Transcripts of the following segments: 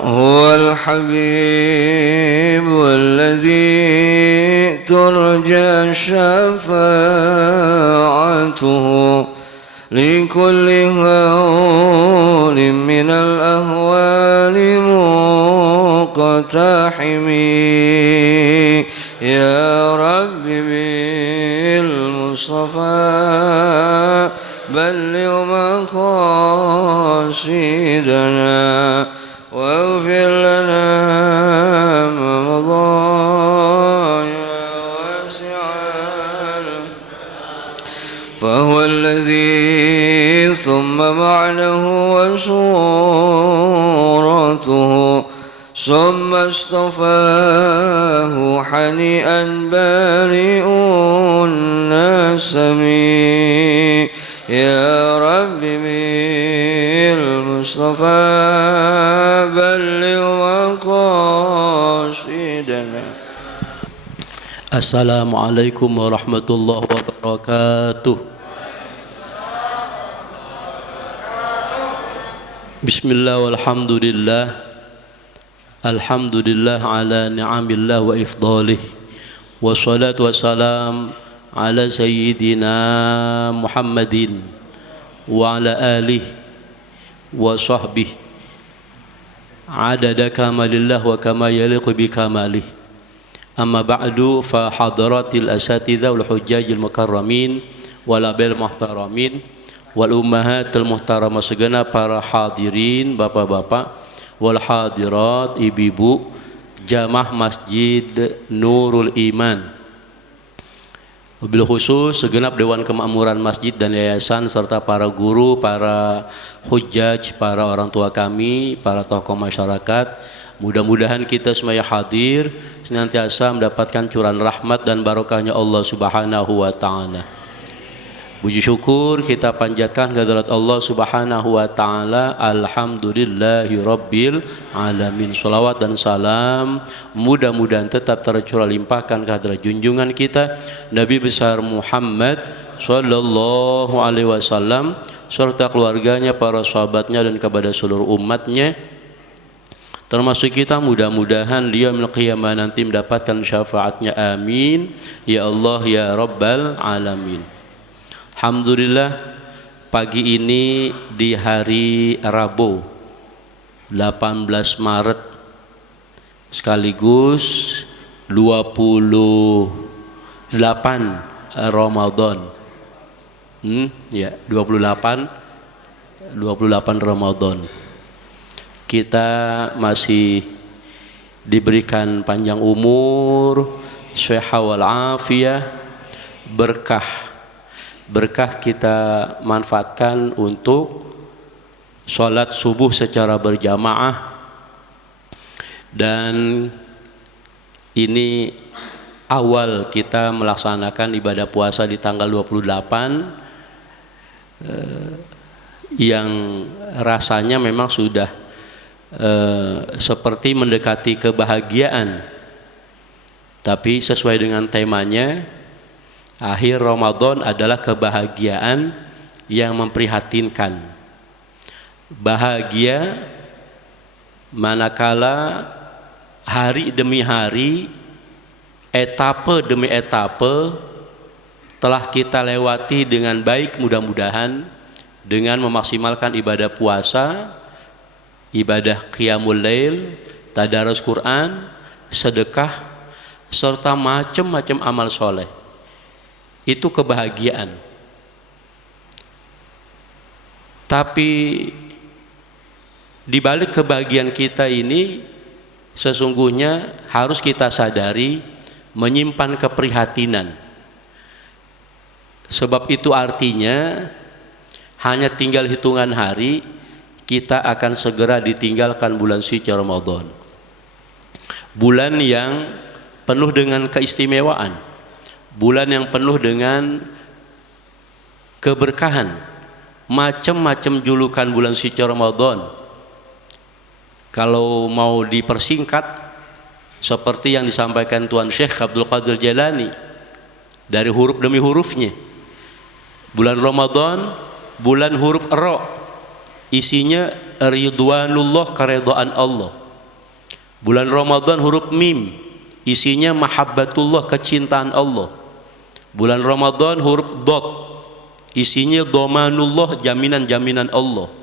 هو الحبيب الذي ترجى شفاعته لكل هول من الأهوال مقتحم يا رب بالمصطفى بلغ مقاصدنا واغفر لنا ما مضى يا واسع فهو الذي ثم معنه وصورته ثم اصطفاه حنيئا بارئ النسم يا رب بالمصطفى بلغ مقاصدنا. Assalamualaikum warahmatullahi wabarakatuh. Bismillah walhamdulillah. Alhamdulillah ala ni'amillah wa ifdalih. Wassalatu wassalam ala sayyidina Muhammadin wa ala alihi wa sahbihi adada kamalillah wa kama yaliqu bi kamalih. Amma ba'du fa hadaratil asatidza wal hujjajil mukarramin wal abil muhtaramin wal ummahatil muhtaramah segenap para hadirin bapak-bapak wal hadirat ibu-ibu jamaah Masjid Nurul Iman, wabil khusus segenap Dewan Kemakmuran Masjid dan Yayasan serta para guru, para hujjaj, para orang tua kami, para tokoh masyarakat. Mudah-mudahan kita semuanya hadir senantiasa mendapatkan curahan rahmat dan barokahnya Allah Subhanahu wa taala. Puji syukur kita panjatkan kehadirat Allah Subhanahu wa taala. Alhamdulillahi rabbil alamin. Shalawat dan salam mudah-mudahan tetap tercurah limpahkan kehadirat junjungan kita Nabi besar Muhammad sallallahu alaihi wasallam serta keluarganya, para sahabatnya dan kepada seluruh umatnya, termasuk kita. Mudah-mudahan yaumil qiyamah nanti mendapatkan syafaatnya, amin ya Allah ya rabbal alamin. Alhamdulillah, pagi ini di hari Rabu 18 Maret sekaligus 28 Ramadan. Ya, 28 Ramadan. Kita masih diberikan panjang umur, sehat wal afiyah, berkah kita manfaatkan untuk sholat subuh secara berjamaah. Dan ini awal kita melaksanakan ibadah puasa di tanggal 28 yang rasanya memang sudah seperti mendekati kebahagiaan, tapi sesuai dengan temanya, akhir Ramadan adalah kebahagiaan yang memprihatinkan. Bahagia manakala hari demi hari, etape demi etape telah kita lewati dengan baik, mudah-mudahan dengan memaksimalkan ibadah puasa, ibadah qiyamul lail, tadarus Quran, sedekah, serta macam-macam amal soleh. Itu kebahagiaan. Tapi di balik kebahagiaan kita ini sesungguhnya harus kita sadari menyimpan keprihatinan. Sebab itu artinya hanya tinggal hitungan hari kita akan segera ditinggalkan bulan suci Ramadan. Bulan yang penuh dengan keistimewaan, bulan yang penuh dengan keberkahan, macam-macam julukan bulan suci Ramadan. Kalau mau dipersingkat seperti yang disampaikan Tuan Syekh Abdul Qadir Jailani dari huruf demi hurufnya. Bulan Ramadan, bulan huruf Ra, isinya ridwanullah, keridhaan Allah. Bulan Ramadan huruf mim, isinya mahabbatullah, kecintaan Allah. Bulan Ramadan huruf dot, isinya domanullah, jaminan-jaminan Allah.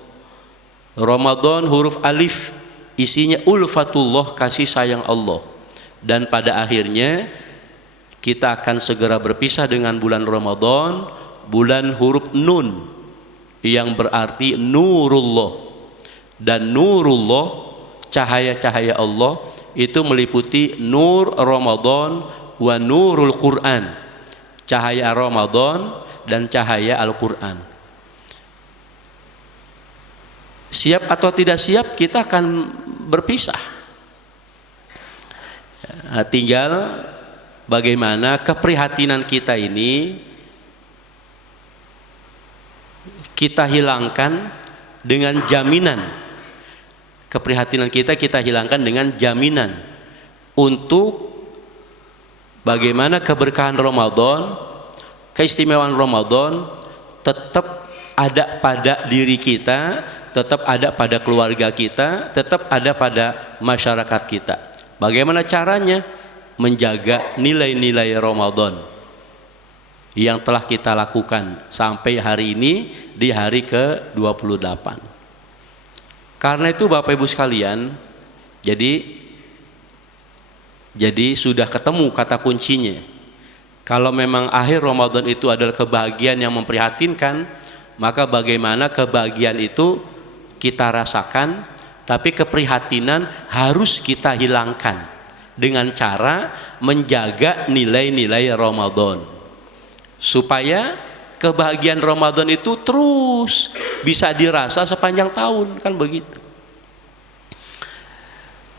Ramadan huruf alif, isinya ulfatullah, kasih sayang Allah. Dan pada akhirnya kita akan segera berpisah dengan bulan Ramadan, bulan huruf nun, yang berarti nurullah. Dan nurullah, cahaya-cahaya Allah, itu meliputi nur Ramadan wa nurul Quran, cahaya Ramadan dan cahaya Al-Quran. Siap atau tidak siap, kita akan berpisah. Tinggal bagaimana keprihatinan kita ini kita hilangkan dengan jaminan. Keprihatinan kita hilangkan dengan jaminan untuk bagaimana keberkahan Ramadan, keistimewaan Ramadan tetap ada pada diri kita, tetap ada pada keluarga kita, tetap ada pada masyarakat kita. Bagaimana caranya? Menjaga nilai-nilai Ramadan yang telah kita lakukan sampai hari ini di hari ke-28. Karena itu Bapak Ibu sekalian, jadi sudah ketemu kata kuncinya. Kalau memang akhir Ramadan itu adalah kebahagiaan yang memprihatinkan, maka bagaimana kebahagiaan itu kita rasakan, tapi keprihatinan harus kita hilangkan dengan cara menjaga nilai-nilai Ramadan, supaya kebahagiaan Ramadan itu terus bisa dirasa sepanjang tahun, kan begitu.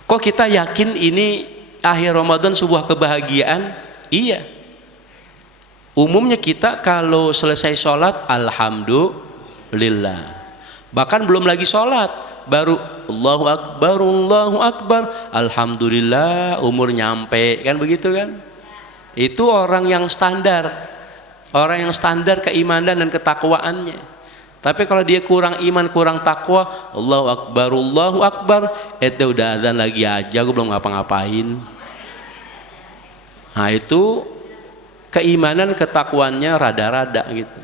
Kok kita yakin ini akhir Ramadan sebuah kebahagiaan? Iya. Umumnya kita kalau selesai sholat, alhamdulillah. Bahkan belum lagi sholat, baru Allahu Akbar, alhamdulillah, umur nyampe, kan begitu kan? Itu orang yang standar, keimanan dan ketakwaannya. Tapi kalau dia kurang iman, kurang takwa, Allahu Akbar, itu udah azan lagi aja, gue belum ngapa-ngapain. Nah itu keimanan ketakwaannya rada-rada gitu.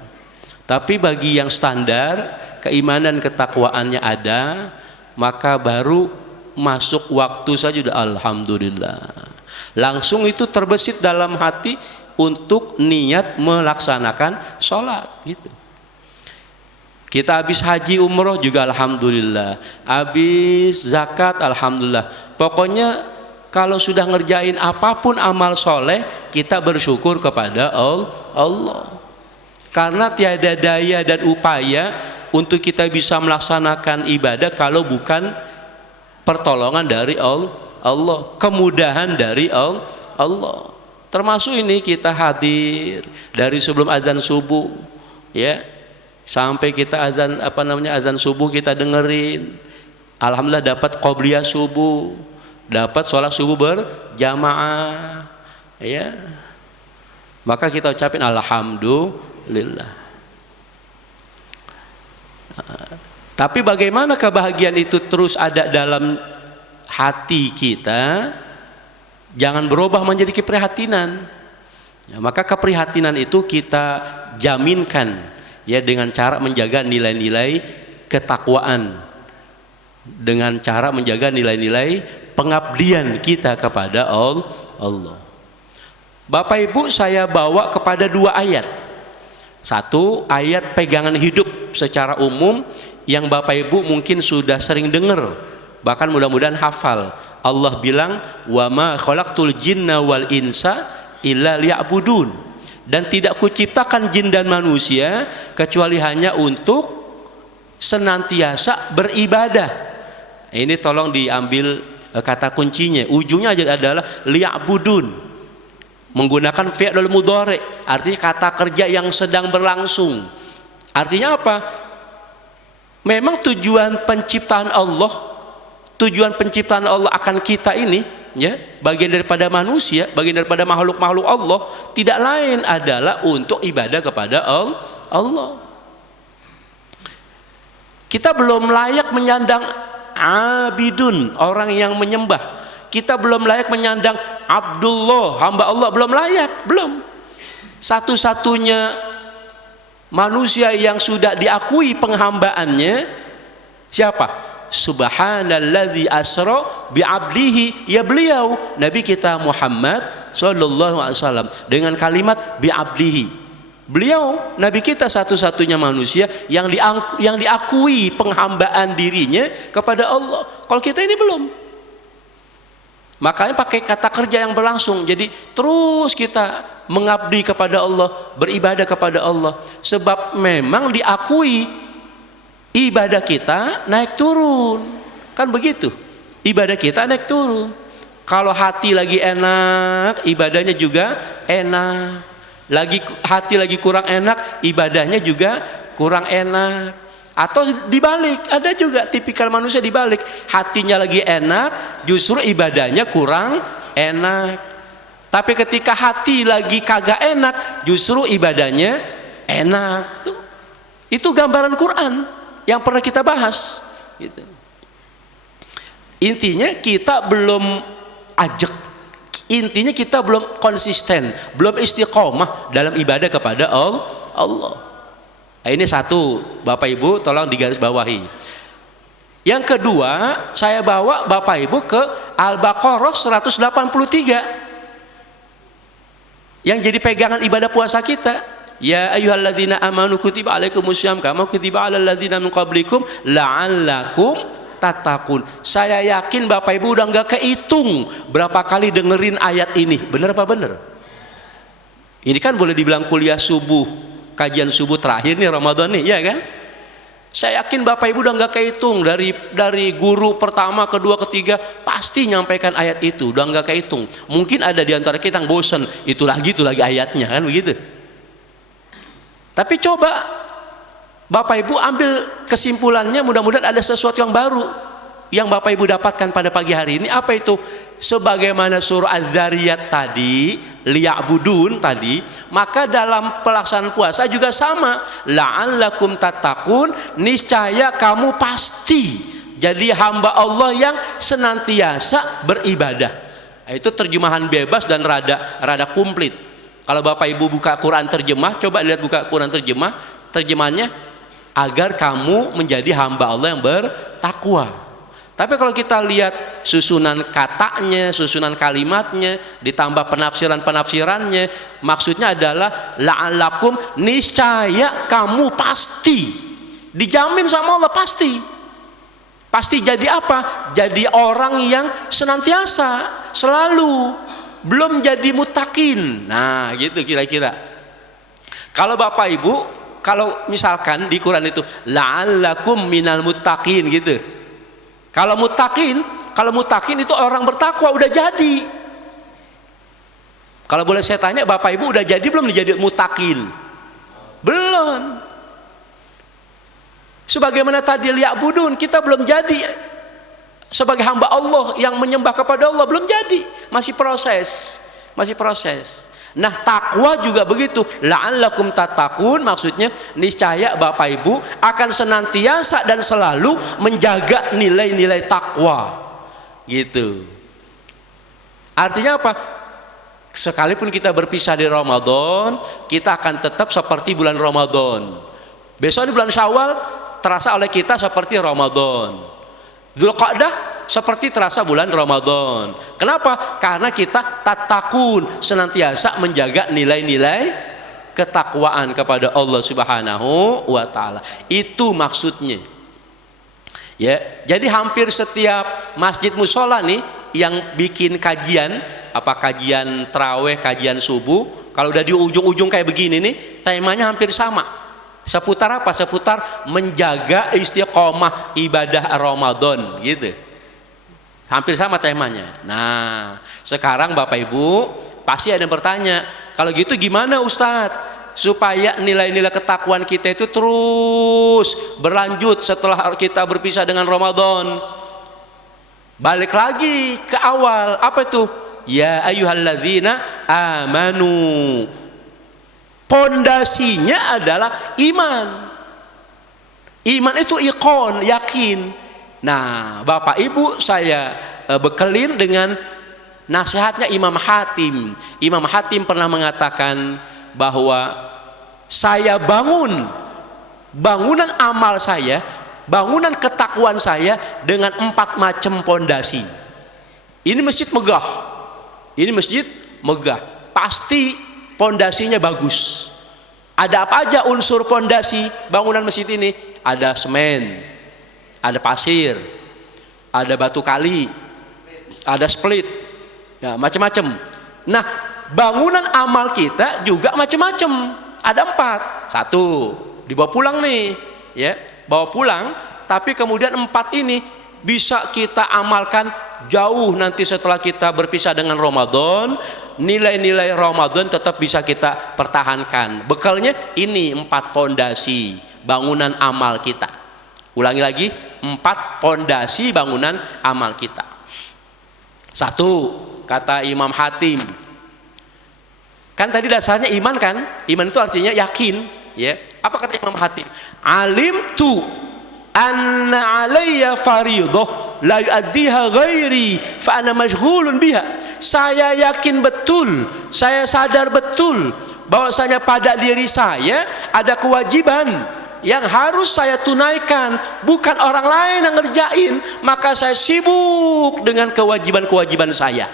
Tapi bagi yang standar, keimanan ketakwaannya ada, maka baru masuk waktu saja udah alhamdulillah. Langsung itu terbesit dalam hati untuk niat melaksanakan sholat gitu. Kita habis haji umroh juga alhamdulillah, habis zakat alhamdulillah. Pokoknya kalau sudah ngerjain apapun amal soleh, kita bersyukur kepada Allah. Karena tiada daya dan upaya untuk kita bisa melaksanakan ibadah kalau bukan pertolongan dari Allah, kemudahan dari Allah. Termasuk ini kita hadir dari sebelum azan subuh, ya, sampai kita azan subuh kita dengerin. Alhamdulillah dapat qobliyah subuh, dapat sholat subuh berjamaah, ya. Maka kita ucapin alhamdulillah. Tapi bagaimana kebahagiaan itu terus ada dalam hati kita, jangan berubah menjadi keprihatinan. Ya, maka keprihatinan itu kita jaminkan ya dengan cara menjaga nilai-nilai ketakwaan, dengan cara menjaga nilai-nilai pengabdian kita kepada Allah. Bapak Ibu, saya bawa kepada dua ayat. Satu ayat pegangan hidup secara umum yang Bapak Ibu mungkin sudah sering dengar, bahkan mudah-mudahan hafal. Allah bilang, wa ma khalaqtul jinna wal insa illa liya'budun, dan tidak kuciptakan jin dan manusia kecuali hanya untuk senantiasa beribadah. Ini tolong diambil kata kuncinya, ujungnya adalah liya'budun, menggunakan fi'lul mudhari, artinya kata kerja yang sedang berlangsung. Artinya apa? Memang tujuan penciptaan Allah akan kita ini, ya, bagian daripada manusia, bagian daripada makhluk-makhluk Allah, tidak lain adalah untuk ibadah kepada Allah. Kita belum layak menyandang abidun, orang yang menyembah. Kita belum layak menyandang Abdullah, hamba Allah, belum layak, belum. Satu-satunya manusia yang sudah diakui penghambaannya siapa? Subhanalladzi asra bi'abdihi, ya beliau Nabi kita Muhammad sallallahu alaihi wasallam dengan kalimat bi'abdihi. Beliau Nabi kita satu-satunya manusia yang diakui penghambaan dirinya kepada Allah. Kalau kita ini belum. Makanya pakai kata kerja yang berlangsung. Jadi terus kita mengabdi kepada Allah, beribadah kepada Allah. Sebab memang diakui ibadah kita naik turun. Kan begitu. Ibadah kita naik turun. Kalau hati lagi enak, ibadahnya juga enak. Hati lagi kurang enak, ibadahnya juga kurang enak. Atau dibalik, ada juga tipikal manusia dibalik, hatinya lagi enak, justru ibadahnya kurang enak. Tapi ketika hati lagi kagak enak, justru ibadahnya enak. Itu gambaran Quran yang pernah kita bahas. Gitu. Intinya kita belum ajak. Intinya kita belum konsisten, belum istiqomah dalam ibadah kepada Allah. Nah, ini satu, Bapak Ibu tolong digarisbawahi. Yang kedua, saya bawa Bapak Ibu ke Al-Baqarah 183 yang jadi pegangan ibadah puasa kita. Ya ayyuhalladzina amanu kutiba alaikumussyam kama kutiba alal ladzina min qablikum la'allakum tatakun. Saya yakin Bapak Ibu udah nggak kehitung berapa kali dengerin ayat ini. Bener apa bener? Ini kan boleh dibilang kuliah subuh, kajian subuh terakhir nih Ramadan nih, ya kan? Saya yakin Bapak Ibu udah nggak kehitung dari guru pertama, kedua, ketiga pasti nyampaikan ayat itu, udah nggak kehitung. Mungkin ada di antara kita yang bosen, itu lagi ayatnya, kan begitu. Tapi coba Bapak Ibu ambil kesimpulannya, mudah-mudahan ada sesuatu yang baru yang Bapak Ibu dapatkan pada pagi hari ini. Apa itu? Sebagaimana surah Az-Zariyat tadi, liya'budun tadi, maka dalam pelaksanaan puasa juga sama. La'allakum tattaqun, niscaya kamu pasti jadi hamba Allah yang senantiasa beribadah. Itu terjemahan bebas dan rada komplit. Kalau Bapak Ibu buka Quran terjemah, coba lihat buka Quran terjemah, terjemahannya agar kamu menjadi hamba Allah yang bertakwa. Tapi kalau kita lihat susunan katanya, susunan kalimatnya, ditambah penafsirannya, maksudnya adalah la'allakum, niscaya kamu pasti dijamin sama Allah, pasti jadi apa? Jadi orang yang senantiasa, selalu, belum jadi muttaqin. Nah gitu kira-kira. Kalau Bapak Ibu, kalau misalkan di Quran itu la'allakum minal muttaqin gitu. Kalau muttaqin itu orang bertakwa, udah jadi. Kalau boleh saya tanya, Bapak Ibu udah jadi belum jadi muttaqin? Belum. Sebagaimana tadi liya'budun, kita belum jadi sebagai hamba Allah yang menyembah kepada Allah, belum jadi, masih proses. Nah takwa juga begitu, la'allakum tattaqun, maksudnya niscaya Bapak Ibu akan senantiasa dan selalu menjaga nilai-nilai takwa gitu. Artinya apa? Sekalipun kita berpisah dari Ramadan, kita akan tetap seperti bulan Ramadan. Besok di bulan Syawal terasa oleh kita seperti Ramadan. Dzulqa'dah seperti terasa bulan Ramadan. Kenapa? Karena kita tattaqun, senantiasa menjaga nilai-nilai ketakwaan kepada Allah Subhanahu wa taala. Itu maksudnya. Ya, jadi hampir setiap masjid mushola nih yang bikin kajian, apa kajian tarawih, kajian subuh, kalau udah di ujung-ujung kayak begini nih, temanya hampir sama. Seputar apa? Seputar menjaga istiqomah ibadah Ramadan gitu. Hampir sama temanya. Nah, sekarang Bapak Ibu pasti ada yang bertanya, kalau gitu gimana Ustadz supaya nilai-nilai ketakwaan kita itu terus berlanjut setelah kita berpisah dengan Ramadan? Balik lagi ke awal, apa itu? Ya ayyuhalladzina amanu. Pondasinya adalah iman. Iman itu iqon, yakin. Nah, Bapak Ibu saya bekelin dengan nasihatnya Imam Hatim. Imam Hatim pernah mengatakan bahwa saya bangunan amal saya, bangunan ketakwaan saya dengan 4 macam pondasi. Ini masjid megah. Ini masjid megah. Pasti pondasinya bagus. Ada apa aja unsur pondasi bangunan masjid ini? Ada semen, ada pasir, ada batu kali, ada split, ya, macam-macam. Nah, bangunan amal kita juga macam-macam. Ada 4. 1 dibawa pulang nih, ya, bawa pulang. Tapi kemudian 4 ini bisa kita amalkan jauh nanti setelah kita berpisah dengan Ramadan. Nilai-nilai Ramadan tetap bisa kita pertahankan. Bekalnya ini 4 pondasi bangunan amal kita. Ulangi lagi, 4 pondasi bangunan amal kita. 1, kata Imam Hatim. Kan tadi dasarnya iman kan? Iman itu artinya yakin, ya. Apa kata Imam Hatim? Alimtu anna alayya fariidhah la yu'addiha ghairi fa ana mashghulun biha. Saya yakin betul, saya sadar betul bahwasanya pada diri saya ada kewajiban yang harus saya tunaikan, bukan orang lain yang ngerjain, maka saya sibuk dengan kewajiban-kewajiban saya.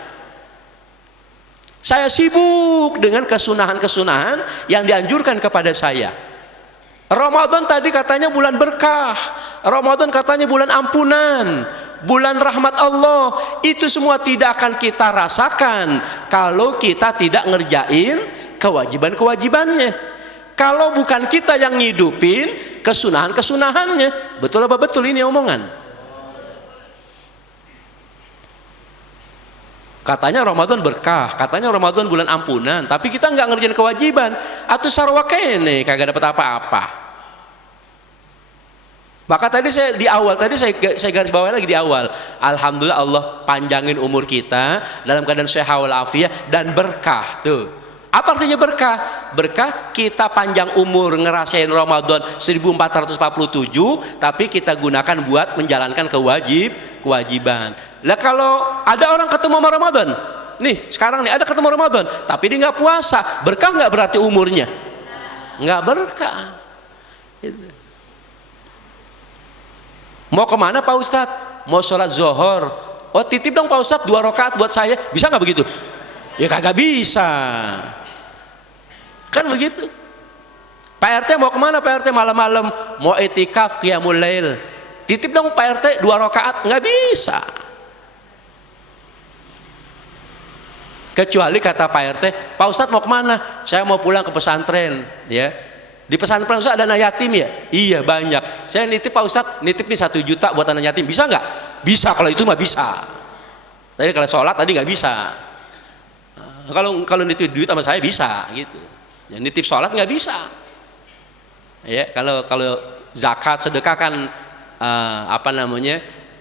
Saya sibuk dengan kesunahan-kesunahan yang dianjurkan kepada saya. Ramadan tadi katanya bulan berkah, Ramadan katanya bulan ampunan, bulan rahmat Allah. Itu semua tidak akan kita rasakan kalau kita tidak ngerjain kewajiban-kewajibannya. Kalau bukan kita yang ngidupin kesunahan-kesunahannya. Betul apa betul ini omongan? Katanya Ramadan berkah, katanya Ramadan bulan ampunan, tapi kita nggak ngerjain kewajiban. Atau sarwa kene kagak dapat apa-apa. Maka tadi saya di awal tadi saya garis bawahi lagi di awal. Alhamdulillah Allah panjangin umur kita dalam keadaan sehat walafiat dan berkah. Tuh. Apa artinya berkah? Berkah kita panjang umur ngerasain Ramadan 1447, tapi kita gunakan buat menjalankan kewajiban. Lah kalau ada orang ketemu sama Ramadan, nih sekarang nih ada ketemu Ramadan, tapi dia nggak puasa, berkah nggak berarti umurnya? Nggak berkah. Mau kemana Pak Ustadz? Mau sholat zuhur. Oh titip dong Pak Ustadz 2 rakaat buat saya, bisa nggak begitu? Ya kagak bisa. Kan begitu. Pak RT mau kemana Pak RT malam-malam? Mau etikaf qiyamul lail. Titip dong Pak RT 2 rakaat, nggak bisa. Kecuali kata Pak RT, Pak Ustadz mau kemana? Saya mau pulang ke pesantren, ya. Di pesantren Ustadz ada anak yatim ya? Iya banyak. Saya nitip Pak Ustadz, nitip nih 1 juta buat anak yatim, bisa nggak? Bisa, kalau itu mah bisa. Tapi kalau sholat tadi nggak bisa. Kalau nitip duit sama saya bisa, gitu. Ya, nitip sholat nggak bisa. Ya, kalau zakat sedekah kan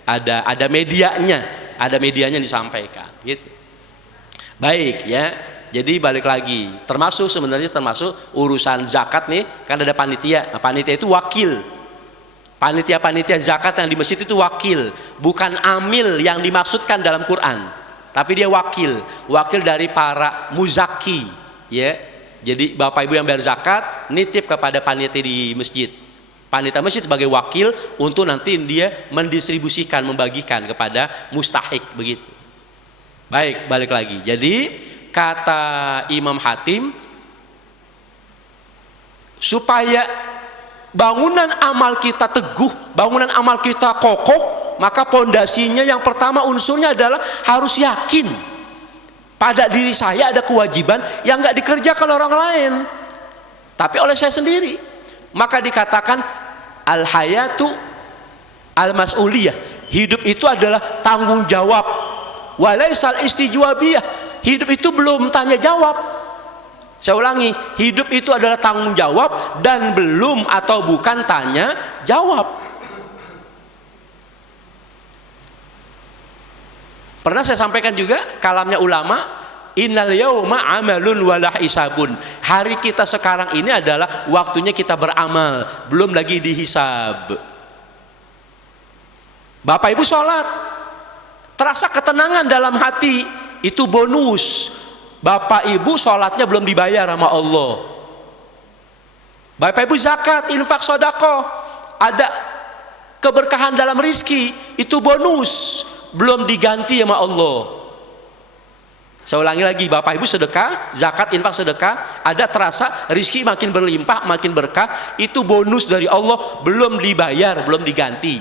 ada medianya disampaikan, gitu. Baik ya. Jadi balik lagi, termasuk urusan zakat nih, kan ada panitia. Nah, panitia itu wakil. Panitia zakat yang di masjid itu wakil, bukan amil yang dimaksudkan dalam Quran. Tapi dia wakil dari para muzaki, ya. Jadi Bapak Ibu yang bayar zakat nitip kepada panitia di masjid. Panitia masjid sebagai wakil untuk nanti dia mendistribusikan, membagikan kepada mustahik, begitu. Baik, balik lagi. Jadi kata Imam Hatim, supaya bangunan amal kita teguh, bangunan amal kita kokoh, maka pondasinya yang pertama unsurnya adalah harus yakin pada diri saya ada kewajiban yang nggak dikerjakan orang lain, tapi oleh saya sendiri. Maka dikatakan al hayatu al mas'uliyah, hidup itu adalah tanggung jawab. Walaisal istijwabiyah, hidup itu belum tanya jawab. Saya ulangi, hidup itu adalah tanggung jawab dan belum atau bukan tanya jawab. Pernah saya sampaikan juga kalamnya ulama, innal yauma amalun walah isabun. Hari kita sekarang ini adalah waktunya kita beramal, belum lagi dihisab. Bapak Ibu sholat, terasa ketenangan dalam hati, itu bonus. Bapak ibu sholatnya belum dibayar sama Allah. Bapak ibu zakat, infak, sedekah, ada keberkahan dalam rizki, itu bonus, belum diganti sama Allah. Saya ulangi lagi, bapak ibu sedekah, zakat, infak, sedekah, ada terasa rizki makin berlimpah, makin berkah, itu bonus dari Allah, belum dibayar, belum diganti.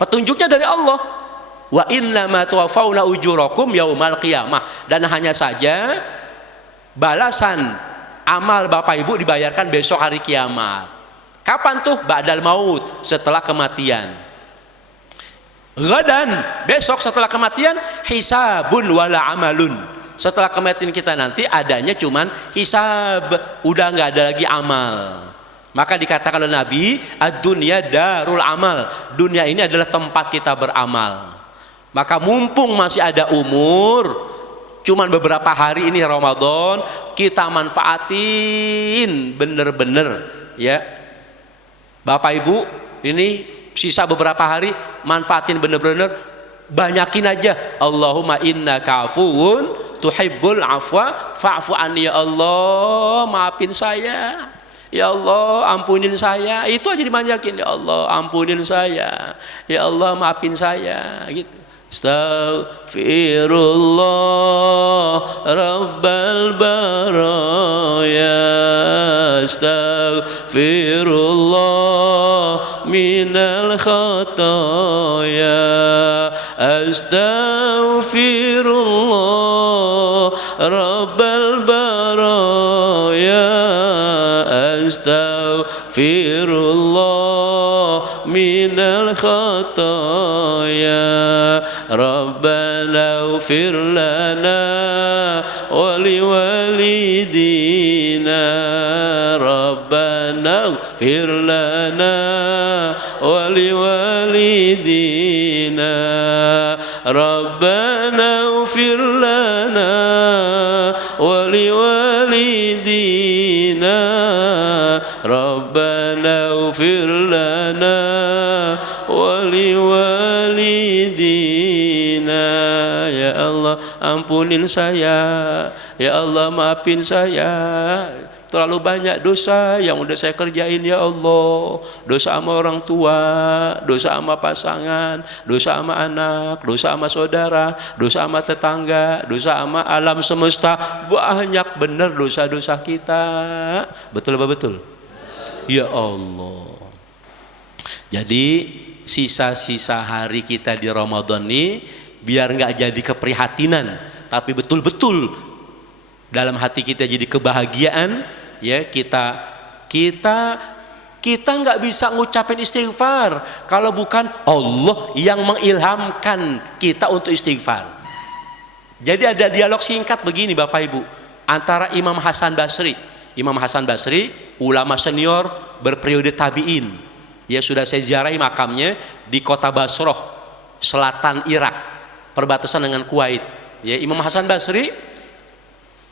Petunjuknya dari Allah. Wa innama tuwaffawna ujurakum yaumal qiyamah, dan hanya saja balasan amal bapak ibu dibayarkan besok hari kiamat. Kapan tuh? Ba'dal maut, setelah kematian. Gadan, besok setelah kematian, hisabun wala amalun. Setelah kematian kita nanti adanya cuman hisab, udah nggak ada lagi amal. Maka dikatakan oleh Nabi, ad-dunya darul amal, dunia ini adalah tempat kita beramal. Maka mumpung masih ada umur, cuman beberapa hari ini Ramadan, kita manfaatin bener-bener ya. Bapak ibu, ini sisa beberapa hari, manfaatin bener-bener, banyakin aja. Allahumma innaka afuwun tuhibbul afwa fa'fu anni, ya Allah maafin saya, ya Allah ampunin saya. Itu aja dibanyakin, ya Allah ampunin saya, ya Allah maafin saya, gitu. Astaghfirullah Rabbal baraya, astaghfirullah minal khataya, astaghfirullah Rabbal baraya, astaghfirullah minal khataya. Rabbana ighfir lana wa liwalidina, Rabbana ighfir lana wa liwalidina, Rabbana ighfir lana wa liwalidina, Rabbana ighfir lana wa liwalidina. Ya Allah ampunin saya, ya Allah maafin saya, terlalu banyak dosa yang udah saya kerjain ya Allah. Dosa sama orang tua, dosa sama pasangan, dosa sama anak, dosa sama saudara, dosa sama tetangga, dosa sama alam semesta. Banyak bener dosa-dosa kita. Betul apa betul? Ya Allah. Jadi sisa-sisa hari kita di Ramadan ini biar nggak jadi keprihatinan, tapi betul-betul dalam hati kita jadi kebahagiaan. Ya, kita nggak bisa ngucapin istighfar kalau bukan Allah yang mengilhamkan kita untuk istighfar. Jadi ada dialog singkat begini Bapak Ibu, antara Imam Hasan Basri. Imam Hasan Basri ulama senior berperiode tabi'in. Ya, sudah saya ziarahi makamnya di kota Basrah, selatan Irak, perbatasan dengan Kuwait. Ya, Imam Hasan Basri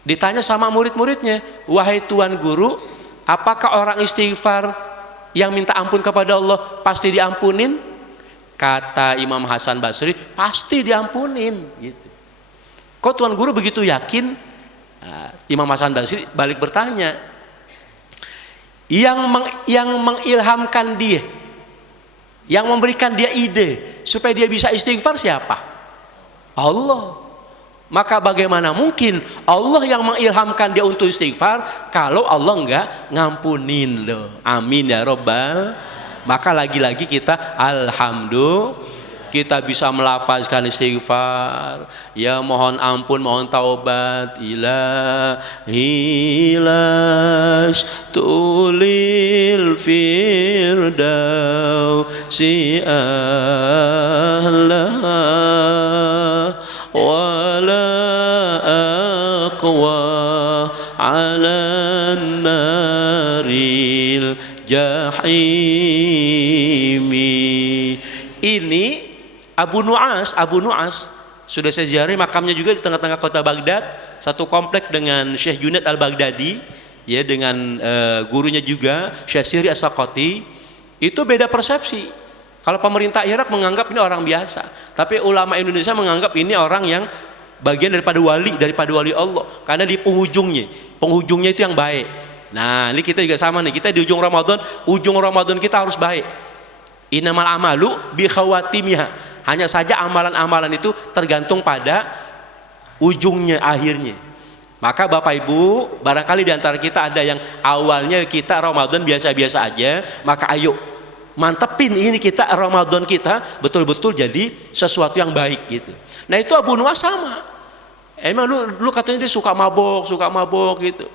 ditanya sama murid-muridnya, wahai tuan guru, apakah orang istighfar yang minta ampun kepada Allah pasti diampunin? Kata Imam Hasan Basri, pasti diampunin. Gitu. Kok tuan guru begitu yakin? Nah, Imam Hasan Basri balik bertanya, yang mengilhamkan dia, yang memberikan dia ide supaya dia bisa istighfar siapa? Allah. Maka bagaimana mungkin Allah yang mengilhamkan dia untuk istighfar kalau Allah enggak ngampunin loh. Amin ya Rabbal. Maka lagi-lagi kita alhamdulillah kita bisa melafazkan istighfar. Ya mohon ampun, mohon taubat. Ilahilas tulil firdausi ahlah wala aqwa ala naril jahimi. Ini Abu Nu'as sudah saya ziarahi makamnya juga di tengah-tengah kota Baghdad, satu komplek dengan Syekh Junaid Al-Baghdadi, ya, dengan gurunya juga Syekh Siri As-Saqati. Itu beda persepsi. Kalau pemerintah Irak menganggap ini orang biasa, tapi ulama Indonesia menganggap ini orang yang bagian daripada wali Allah, karena di penghujungnya itu yang baik. Nah, ini kita juga sama nih, kita di ujung Ramadan kita harus baik. Innamal amalu bi khawatimnya. Hanya saja amalan-amalan itu tergantung pada ujungnya, akhirnya. Maka Bapak Ibu, barangkali di antara kita ada yang awalnya kita Ramadan biasa-biasa aja, maka ayo mantepin ini kita Ramadan kita betul-betul jadi sesuatu yang baik gitu. Nah, itu Abu Nuwas sama. Emang lu katanya dia suka mabok gitu.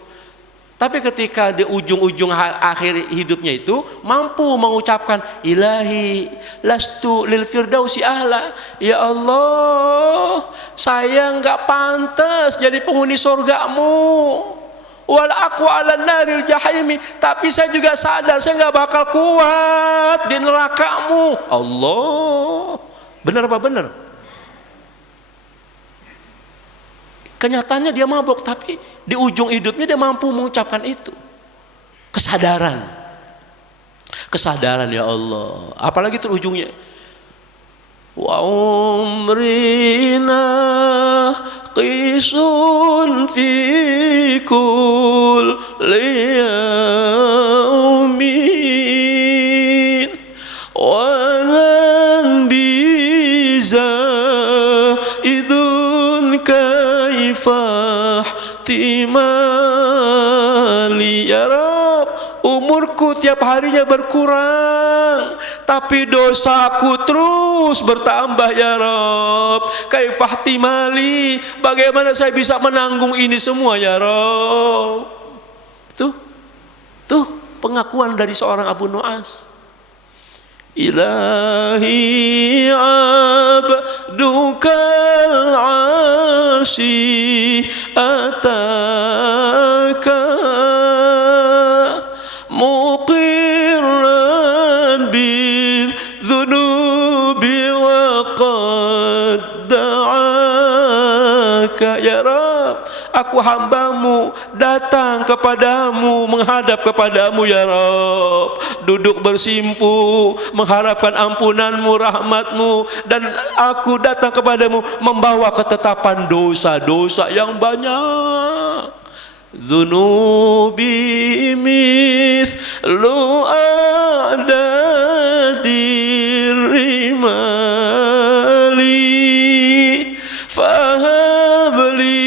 Tapi ketika di ujung-ujung akhir hidupnya itu mampu mengucapkan ilahi lastu lil firdausi ahla, ya Allah, saya nggak pantas jadi penghuni surgamu, wal aku ala naril jahimi, tapi saya juga sadar saya nggak bakal kuat di nerakamu. Allah, benar apa benar? Kenyataannya dia mabuk, tapi di ujung hidupnya dia mampu mengucapkan itu. Kesadaran ya Allah. Apalagi terujungnya wa umrina qisun fi kulli yaumin wa biza idun timali ya Rabb, umurku tiap harinya berkurang tapi dosaku terus bertambah ya Rabb, kaifah timali, bagaimana saya bisa menanggung ini semua ya Rabb. Tuh pengakuan dari seorang Abu Nuwas. Ilahi abdukal asi ataka muqirran bidzunubi wa qad da'aka ya Rabb, aku hambamu datang kepadamu, menghadap kepadamu ya Rabb, duduk bersimpu mengharapkan ampunanmu, rahmatmu, dan aku datang kepadamu membawa ketetapan dosa-dosa yang banyak. Dzunubi mithlu adadir rimali fahabli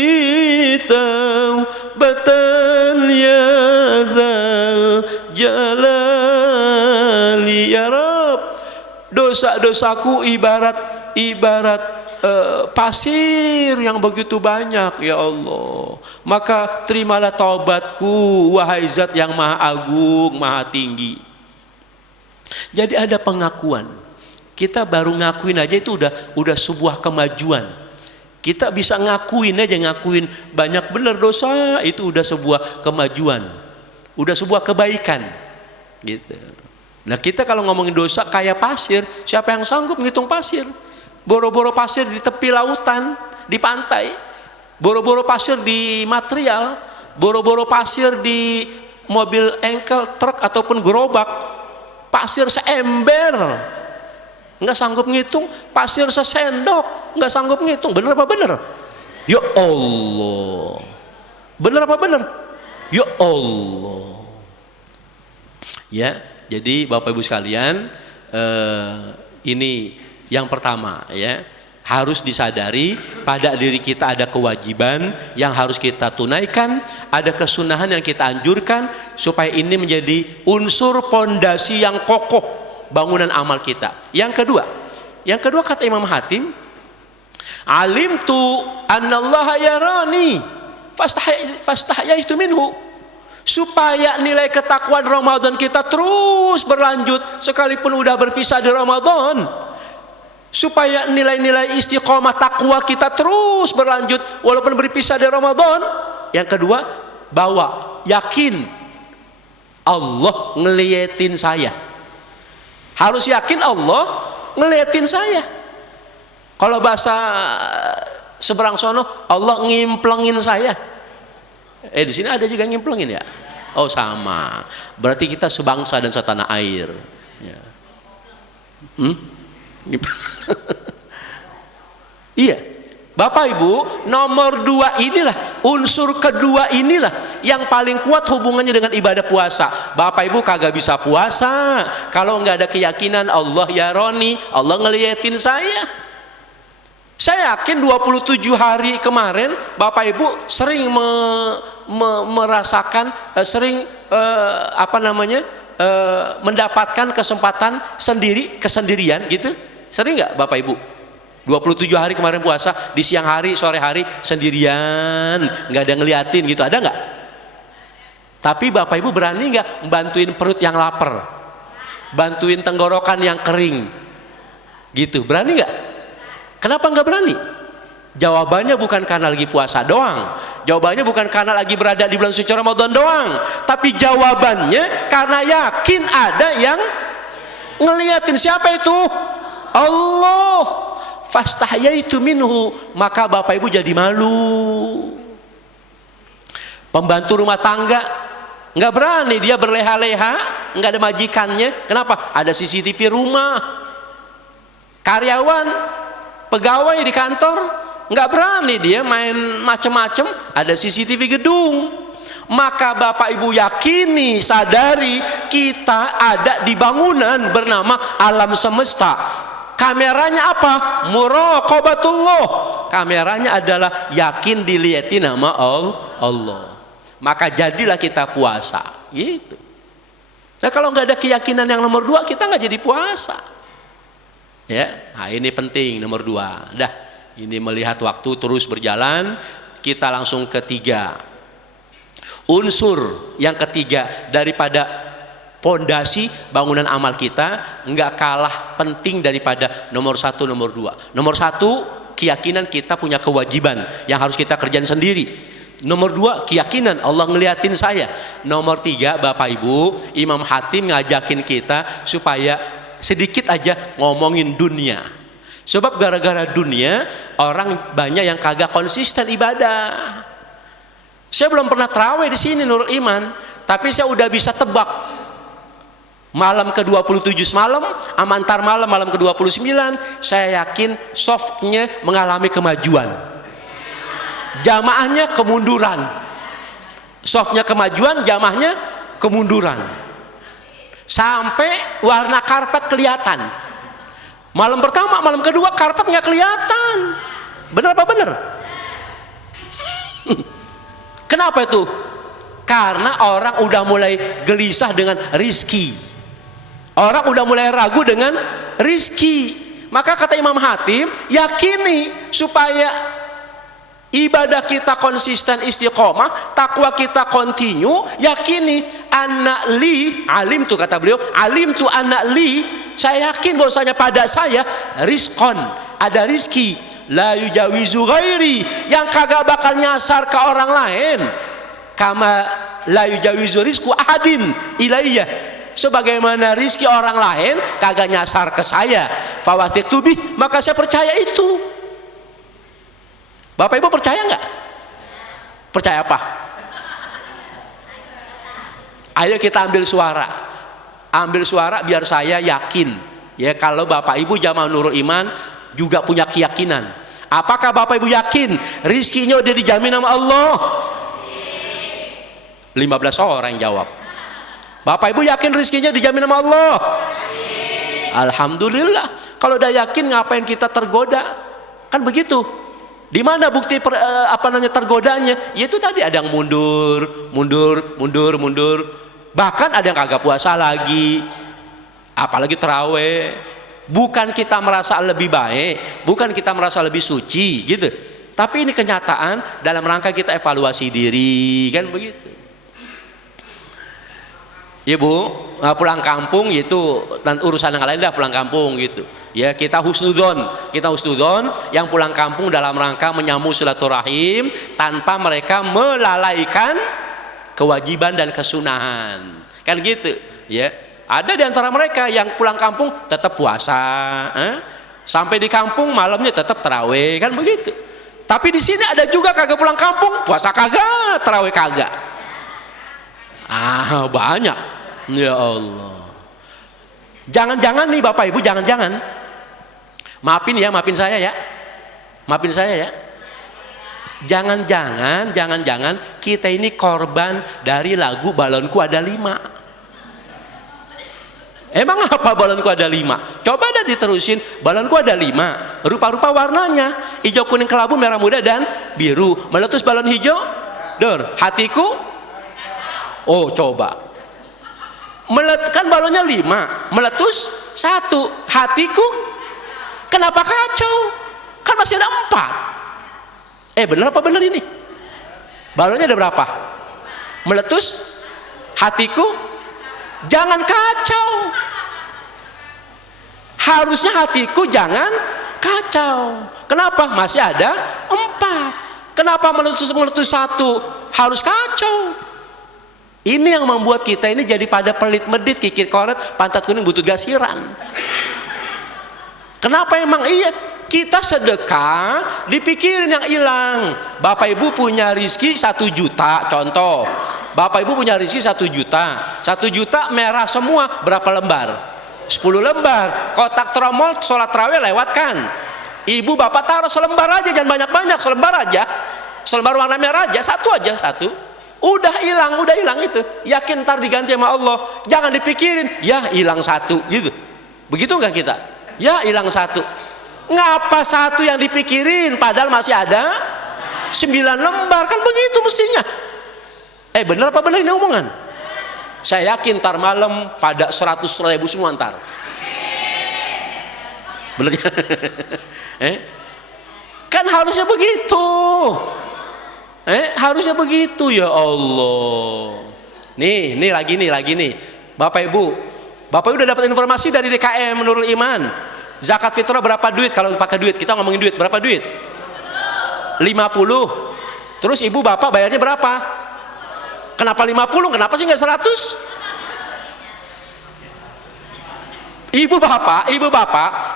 taubatan ya dzal jalali ya Rabb, dosa-dosaku ibarat pasir yang begitu banyak ya Allah, maka terimalah taubatku wahai zat yang maha agung maha tinggi. Jadi ada pengakuan, kita baru ngakuin aja itu udah sebuah kemajuan. Kita bisa ngakuin banyak benar dosa, itu udah sebuah kemajuan, udah sebuah kebaikan gitu. Nah, kita kalau ngomongin dosa kayak pasir, siapa yang sanggup ngitung pasir? Boro-boro pasir di tepi lautan, di pantai, boro-boro pasir di material, boro-boro pasir di mobil engkel, truk ataupun gerobak, pasir seember nggak sanggup ngitung, pasir sesendok nggak sanggup ngitung. Bener apa bener? Ya Allah, bener apa bener? Ya Allah. Ya, jadi Bapak Ibu sekalian, ini yang pertama ya, harus disadari pada diri kita ada kewajiban yang harus kita tunaikan, ada kesunahan yang kita anjurkan supaya ini menjadi unsur pondasi yang kokoh bangunan amal kita. Yang kedua kata Imam Hatim, alimtu annallaha yarani fastahyaitu minhu, supaya nilai ketakwaan Ramadan kita terus berlanjut sekalipun udah berpisah di Ramadan, supaya nilai-nilai istiqomah takwa kita terus berlanjut walaupun berpisah dari Ramadan. Yang kedua, bawa yakin Allah ngeliatin saya. Harus yakin Allah ngeliatin saya. Kalau bahasa seberang sono, Allah ngimplengin saya. Di sini ada juga ngimplengin ya? Oh sama. Berarti kita sebangsa dan setanah air. Ya. Iya, Bapak Ibu, nomor 2 inilah, unsur kedua inilah yang paling kuat hubungannya dengan ibadah puasa. Bapak Ibu kagak bisa puasa kalau nggak ada keyakinan Allah yaroni, Allah ngeliatin saya. Saya yakin 27 hari kemarin Bapak Ibu sering merasakan, mendapatkan kesempatan kesendirian gitu. Sering nggak Bapak Ibu? 27 hari kemarin puasa, di siang hari, sore hari sendirian, nggak ada ngeliatin gitu, ada nggak? Tapi Bapak Ibu berani nggak bantuin perut yang lapar, bantuin tenggorokan yang kering, gitu? Berani nggak? Kenapa nggak berani? Jawabannya bukan karena lagi puasa doang, jawabannya bukan karena lagi berada di bulan suci Ramadan doang, tapi jawabannya karena yakin ada yang ngeliatin. Siapa itu? Allah. Fastahyaitu minhu, maka Bapak Ibu jadi malu. Pembantu rumah tangga nggak berani dia berleha-leha, nggak ada majikannya. Kenapa? Ada CCTV rumah. Karyawan, pegawai di kantor nggak berani dia main macem-macem, ada CCTV gedung. Maka Bapak Ibu yakini, sadari, kita ada di bangunan bernama alam semesta. Kameranya apa? Muraqabatullah. Kameranya adalah yakin dilihatin nama Allah. Maka jadilah kita puasa, gitu. Nah, kalau nggak ada keyakinan yang nomor 2, kita nggak jadi puasa. Ya, nah ini penting nomor 2. Dah, ini melihat waktu terus berjalan, kita langsung ketiga. Unsur yang ketiga daripada pondasi bangunan amal kita nggak kalah penting daripada nomor 1, nomor 2. Nomor 1, keyakinan kita punya kewajiban yang harus kita kerjain sendiri. Nomor 2, keyakinan Allah ngeliatin saya. Nomor 3, Bapak Ibu, Imam Hatim ngajakin kita supaya sedikit aja ngomongin dunia. Sebab gara-gara dunia orang banyak yang kagak konsisten ibadah. Saya belum pernah tarawih di sini Nurul Iman, tapi saya udah bisa tebak. Malam ke-27 semalam, antar malam ke-29, saya yakin softnya mengalami kemajuan. Jamaahnya kemunduran. Softnya kemajuan, jamaahnya kemunduran. Sampai warna karpet kelihatan. Malam pertama, malam kedua karpet nggak kelihatan. Bener apa bener? Kenapa itu? Karena orang udah mulai gelisah dengan rizki. Orang udah mulai ragu dengan rizki. Maka kata Imam Hatim, yakini supaya ibadah kita konsisten istiqomah, takwa kita kontinu, yakini anak li, alim tuh kata beliau, alim tuh anak li, saya yakin bahwasanya pada saya rizqon, ada rizki, la yujawizu ghairi, yang kagak bakal nyasar ke orang lain, kama la yujawizu rizku ahadin ilayya, sebagaimana rizki orang lain kagak nyasar ke saya. Fawathiqtu bih, maka saya percaya itu. Bapak Ibu percaya nggak? Percaya apa? Ayo kita ambil suara biar saya yakin. Ya, kalau Bapak Ibu jamaah Nurul Iman juga punya keyakinan. Apakah Bapak Ibu yakin rizkinya udah dijamin sama Allah? 15 orang yang jawab. Bapak Ibu yakin rizkinya dijamin sama Allah? Alhamdulillah. Kalau udah yakin ngapain kita tergoda? Kan begitu. Di mana bukti tergodanya? Yaitu tadi ada yang mundur. Bahkan ada yang kagak puasa lagi. Apalagi tarawih. Bukan kita merasa lebih baik, bukan kita merasa lebih suci gitu. Tapi ini kenyataan dalam rangka kita evaluasi diri, kan begitu. Ya Bu, pulang kampung itu urusan yang lain dah, pulang kampung gitu. Ya, kita husnudon yang pulang kampung dalam rangka menyambung silaturahim tanpa mereka melalaikan kewajiban dan kesunahan. Kan gitu, ya. Ada di antara mereka yang pulang kampung tetap puasa, sampai di kampung malamnya tetap tarawih, kan begitu. Tapi di sini ada juga kagak pulang kampung, puasa kagak, tarawih kagak. Banyak. Ya Allah. Jangan-jangan nih Bapak Ibu, jangan-jangan, maafin ya, maafin saya ya, maafin saya ya, jangan-jangan kita ini korban dari lagu Balonku Ada 5. Emang apa balonku ada 5? Coba dah diterusin. Balonku ada 5, rupa-rupa warnanya, hijau, kuning, kelabu, merah muda, dan biru. Meletus balon hijau, dor, hatiku. Oh coba, kan balonnya 5, meletus 1, hatiku. Kenapa kacau? Kan masih ada 4. Bener apa bener ini? Balonnya ada berapa? Meletus, hatiku. Jangan kacau. Harusnya hatiku jangan kacau. Kenapa? Masih ada 4. Kenapa meletus 1 harus kacau? Ini yang membuat kita ini jadi pada pelit medit, kikir koret, pantat kuning, butut gasiran. Kenapa emang iya? Kita sedekah dipikirin yang hilang. Bapak Ibu punya rizki 1 juta, contoh. Bapak Ibu punya rizki 1 juta. 1 juta merah semua, berapa lembar? 10 lembar. Kotak tromol sholat tarawih lewatkan. Ibu bapak taruh selembar aja, jangan banyak-banyak, selembar aja. Selembar warna merah aja, 1 aja, 1. Udah hilang itu. Yakin ntar diganti sama Allah. Jangan dipikirin, ya hilang 1 gitu. Begitu enggak kita? Ya hilang 1. Ngapa 1 yang dipikirin padahal masih ada 9 lembar, kan begitu mestinya. Bener apa bener ini omongan? Saya yakin ntar malam pada 100.000 semua ntar. Bener ya? Kan harusnya begitu. Harusnya begitu ya Allah. Nih lagi nih. Bapak Ibu udah dapat informasi dari DKM Nurul Iman. Zakat fitrah berapa duit? Kalau pakai duit, kita ngomongin duit, berapa duit? 50. Terus ibu bapak bayarnya berapa? Kenapa 50? Kenapa sih nggak 100?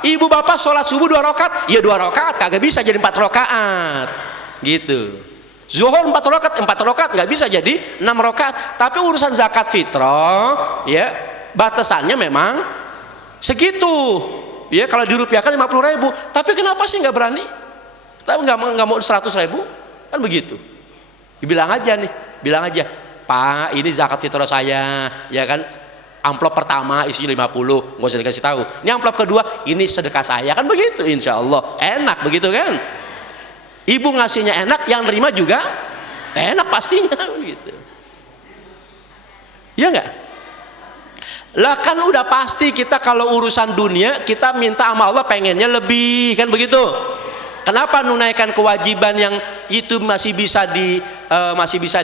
Ibu bapak sholat subuh 2 rakaat, ya 2 rakaat, kagak bisa jadi 4 rakaat, gitu. Zuhur 4 rakaat nggak bisa jadi 6 rakaat. Tapi urusan zakat fitrah, ya batasannya memang segitu. Ya kalau dirupiahkan 50.000. Tapi kenapa sih nggak berani? Tapi nggak mau 100.000, kan begitu. Bilang aja, Pak, ini zakat fitrah saya, ya kan? Amplop pertama isinya 50, nggak usah dikasih tahu. Ini amplop kedua, ini sedekah saya, kan begitu. Insya Allah enak begitu kan? Ibu ngasihnya enak, yang nerima juga enak pastinya, begitu. Ya nggak? Lah kan udah pasti kita kalau urusan dunia kita minta sama Allah pengennya lebih, kan begitu. Kenapa nunaikan kewajiban yang itu masih bisa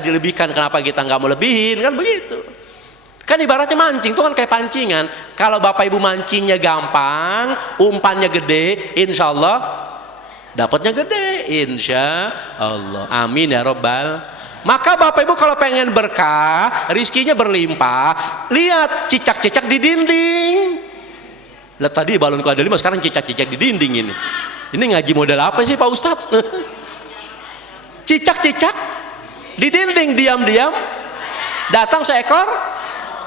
dilebihkan, kenapa kita nggak mau lebihin, kan begitu. Kan ibaratnya mancing itu kan kayak pancingan. Kalau Bapak Ibu mancingnya gampang, umpannya gede, insya Allah dapatnya gede, insya Allah. Amin ya robbal. Maka Bapak Ibu kalau pengen berkah, rizkinya berlimpah, lihat cicak-cicak di dinding. Lihat tadi balonku ada 5, sekarang cicak-cicak di dinding ini. Ini ngaji model apa sih Pak Ustadz? Cicak-cicak di dinding, diam-diam datang seekor,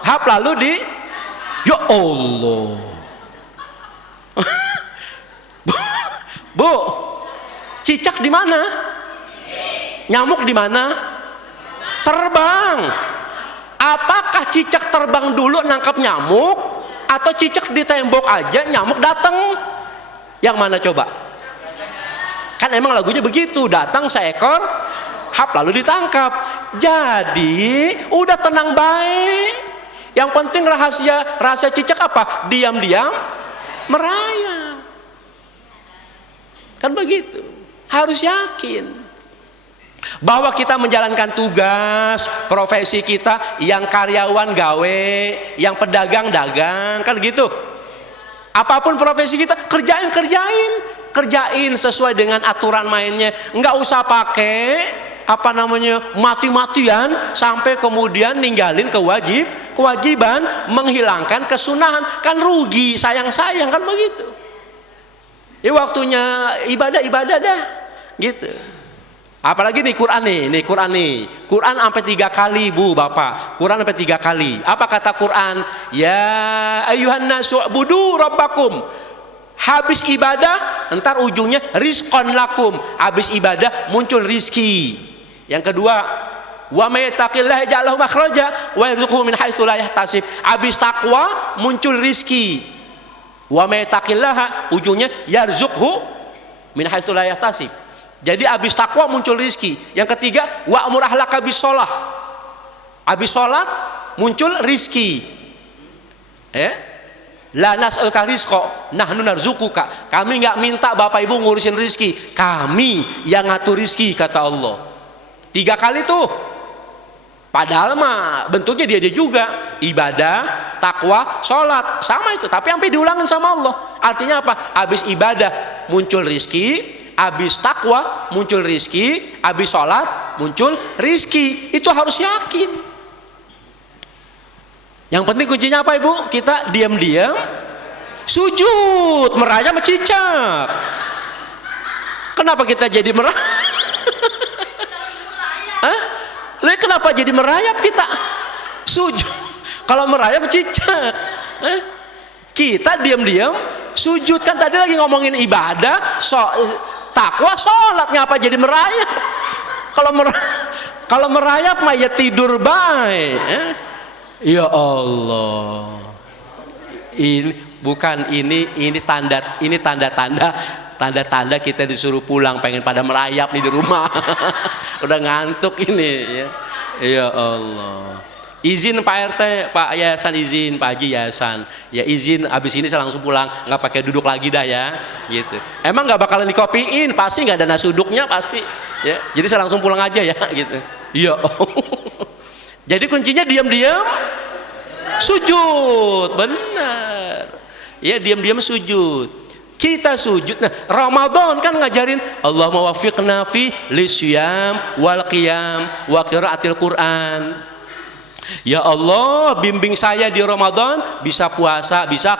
hap lalu di, ya Allah. Bu, cicak di mana? Nyamuk di mana? Terbang. Apakah cicak terbang dulu nangkap nyamuk, atau cicak di tembok aja nyamuk datang? Yang mana coba? Kan emang lagunya begitu, datang seekor, hap lalu ditangkap. Jadi udah tenang baik. Yang penting rahasia cicak apa? Diam-diam merayap. Kan begitu. Harus yakin bahwa kita menjalankan tugas profesi kita, yang karyawan gawe, yang pedagang dagang, kan gitu. Apapun profesi kita kerjain sesuai dengan aturan mainnya. Nggak usah pakai mati-matian sampai kemudian ninggalin kewajiban, menghilangkan kesunahan, kan rugi, sayang kan begitu. Ya waktunya ibadah dah, gitu. Apalagi nih Quran nih, Quran sampai 3 kali Bu, Bapak. Quran sampai 3 kali. Apa kata Quran? Ya ayyuhan nasu ubudu rabbakum. Habis ibadah, entar ujungnya rizqan lakum. Habis ibadah muncul rizki. Yang kedua, wa may yattaqillaha yaj'al lahu makhraja wa yarzuqhu min haitsu la yahtasib. Habis takwa muncul rizki. Wa may yattaqillaha ujungnya yarzuqhu min haitsu la yahtasib. Jadi habis takwa muncul rizki. Yang ketiga, wa'mur ahlaka bisolah. Habis sholat muncul rizki. La nas'aluka rizqa nahnu narzuquka. Kami nggak minta Bapak Ibu ngurusin rizki, kami yang ngatur rizki, kata Allah. 3 kali tuh. Padahal mah bentuknya dia juga ibadah, takwa, sholat, sama itu. Tapi sampai diulangin sama Allah. Artinya apa? Habis ibadah muncul rizki. Habis takwa muncul rizki, habis sholat muncul rizki. Itu harus yakin. Yang penting kuncinya apa Ibu? Kita diam-diam sujud, merayap mencicak. Kenapa kita jadi merayap? Hah? Kenapa jadi merayap kita? Sujud. Kalau merayap mencicak. Kita diam-diam sujud. Kan tadi lagi ngomongin ibadah, takwa, sholat, ngapa jadi merayap? Kalau merayap mah ya tidur baik. Ya Allah. Ini bukan ini tanda-tanda kita disuruh pulang, pengen pada merayap nih di rumah. Udah ngantuk ini ya. Ya Allah. Izin Pak RT, Pak Yayasan izin, Pak Haji Yayasan. Ya izin, abis ini saya langsung pulang, nggak pakai duduk lagi dah ya, gitu. Emang nggak bakalan dikopiin, pasti nggak ada nasi uduknya pasti. Ya, jadi saya langsung pulang aja ya, gitu. Iya. Jadi kuncinya diam-diam sujud, benar. Ya diam-diam sujud. Kita sujud. Nah, Ramadan kan ngajarin Allahumma waffiqna fi lisyam wal qiyam wa qiraatil Quran. Ya Allah, bimbing saya di Ramadan bisa puasa, bisa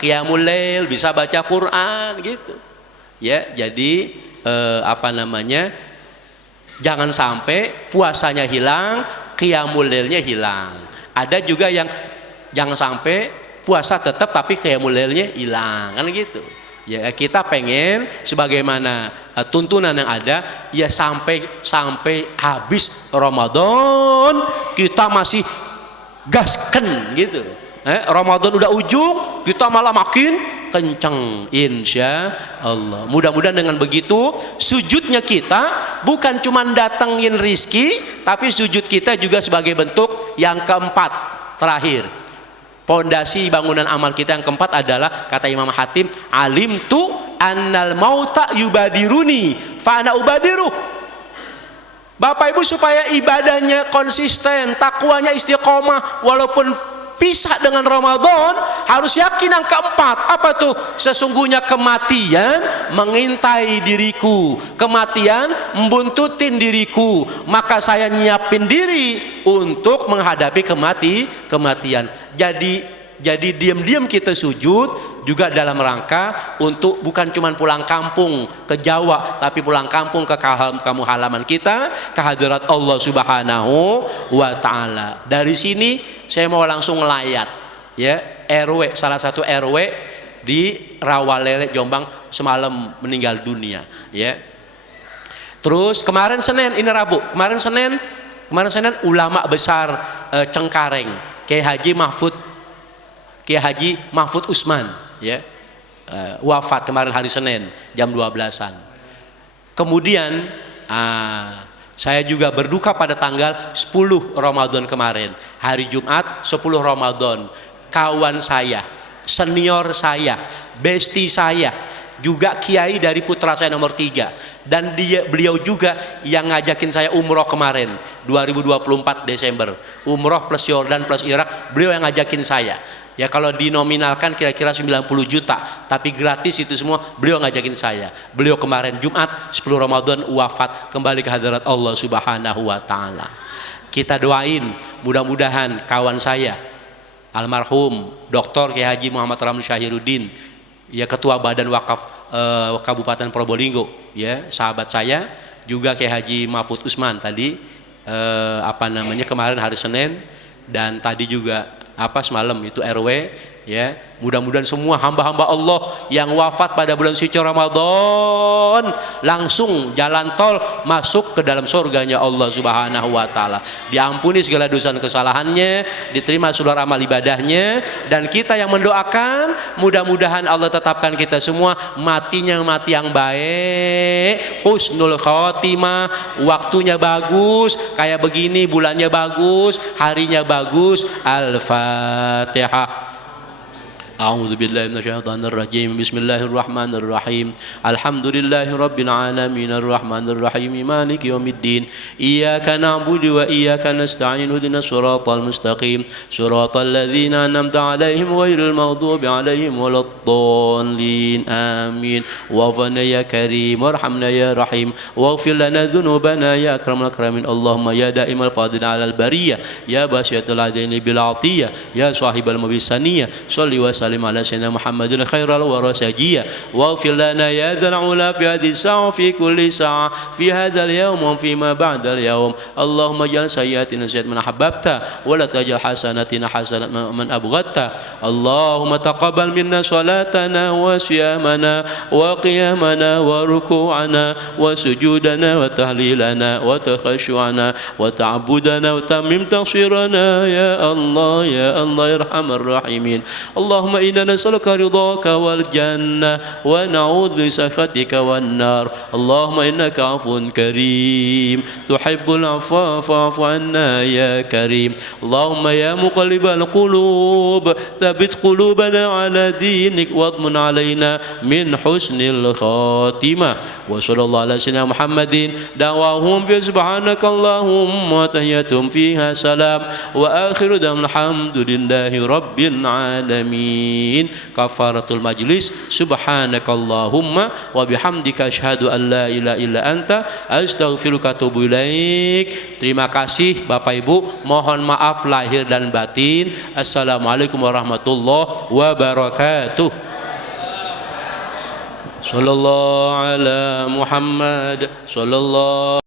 qiyamul lail, bisa baca Quran gitu. Ya, jadi jangan sampai puasanya hilang, qiyamul lailnya hilang. Ada juga yang jangan sampai puasa tetap tapi qiyamul lailnya hilang, kan gitu. Ya kita pengen sebagaimana tuntunan yang ada, ya sampai habis Ramadan kita masih gasken gitu. Ramadan udah ujung, kita malah makin kenceng, insya Allah. Mudah-mudahan dengan begitu sujudnya kita bukan cuma datengin rizki, tapi sujud kita juga sebagai bentuk yang keempat terakhir. Pondasi bangunan amal kita yang keempat adalah kata Imam Hatim, alimtu annal mauta yubadiruni fa ana ubadiruh. Bapak Ibu supaya ibadahnya konsisten, takwanya istiqomah walaupun pisah dengan Ramadan, harus yakin yang keempat. Apa tuh? Sesungguhnya kematian mengintai diriku, kematian membuntutin diriku, maka saya nyiapin diri untuk menghadapi kematian. Jadi diam-diam kita sujud juga dalam rangka untuk bukan cuma pulang kampung ke Jawa, tapi pulang kampung ke kampung halaman kita, ke hadirat Allah Subhanahu wa Ta'ala. Dari sini saya mau langsung ngelayat ya, RW, salah satu RW di Rawalele Jombang semalam meninggal dunia ya. Terus kemarin Senin, ini Rabu, kemarin Senin ulama besar Cengkareng, Kiai Haji Mahfud Usman ya, wafat kemarin hari Senin jam 12-an. Kemudian saya juga berduka pada tanggal 10 Ramadan kemarin, hari Jumat 10 Ramadan. Kawan saya, senior saya, bestie saya, juga kiai dari putra saya nomor 3, dan beliau juga yang ngajakin saya umroh kemarin 2024 Desember, umroh plus Yordan plus Irak, beliau yang ngajakin saya. Ya kalau dinominalkan kira-kira 90 juta, tapi gratis itu semua beliau ngajakin saya. Beliau kemarin Jumat 10 Ramadan wafat, kembali ke hadirat Allah Subhanahu wa Ta'ala. Kita doain mudah-mudahan kawan saya almarhum Dr. Kiai Haji Muhammad Ramli Syahiruddin, ya ketua Badan Wakaf Kabupaten Probolinggo, ya sahabat saya, juga Kiai Haji Mahfud Usman tadi kemarin hari Senin, dan tadi juga semalam itu RW ya. Mudah-mudahan semua hamba-hamba Allah yang wafat pada bulan suci Ramadan langsung jalan tol masuk ke dalam surganya Allah Subhanahu wa taala. Diampuni segala dosa dan kesalahannya, diterima seluruh amal ibadahnya, dan kita yang mendoakan mudah-mudahan Allah tetapkan kita semua matinya mati yang baik, husnul khotimah, waktunya bagus, kayak begini bulannya bagus, harinya bagus. Al-Fatihah. أعوذ بالله من الشيطان الرجيم بسم الله الرحمن الرحيم الحمد لله رب العالمين الرحمن الرحيم مالك يوم الدين إياك نعبد وإياك نستعين اهدنا الصراط المستقيم صراط الذين أنعمت عليهم غير المغضوب عليهم ولا الضالين آمين واغفر يا كريم وارحمنا يا رحيم واغفر لنا ذنوبنا يا أكرم الأكرمين اللهم يا دائم الفاضل على البرية يا باسط العدين بالعطية يا صاحب المبسانية صل وسلم على سيدنا محمد خير الورى سجيا واغفر لنا يا ذا العلا في هذه الساعة وفي كل ساعة في هذا اليوم وفيما بعد اليوم اللهم اجعل سيئاتنا سيئات من أحببت ولا تجعل حسناتنا حسنات من أبغضت اللهم تقبل منا صلاتنا وصيامنا وقيامنا وركوعنا وسجودنا وتهليلنا وتخشعنا وتعبدنا وتمم تقصيرنا يا الله يا الله يا أرحم الراحمين اللهم إنا نسألك رضاك والجنة ونعوذ بسخطك والنار اللهم إنك عفو كريم تحب العفو فاعف عنا يا كريم اللهم يا مقلب القلوب ثبت قلوبنا على دينك واضمن علينا من حسن الخاتمة وصلى الله على سيدنا محمد دعواهم في سبحانك اللهم وتحيتهم فيها سلام وآخر دعواهم الحمد لله رب العالمين kafaratul majlis subhanakallahumma wa bihamdika asyhadu an la ilaha illa anta astaghfiruka wa atubu ilaik. Terima kasih Bapak Ibu, mohon maaf lahir dan batin. Assalamualaikum warahmatullahi wabarakatuh. Sallallahu ala Muhammad sallallahu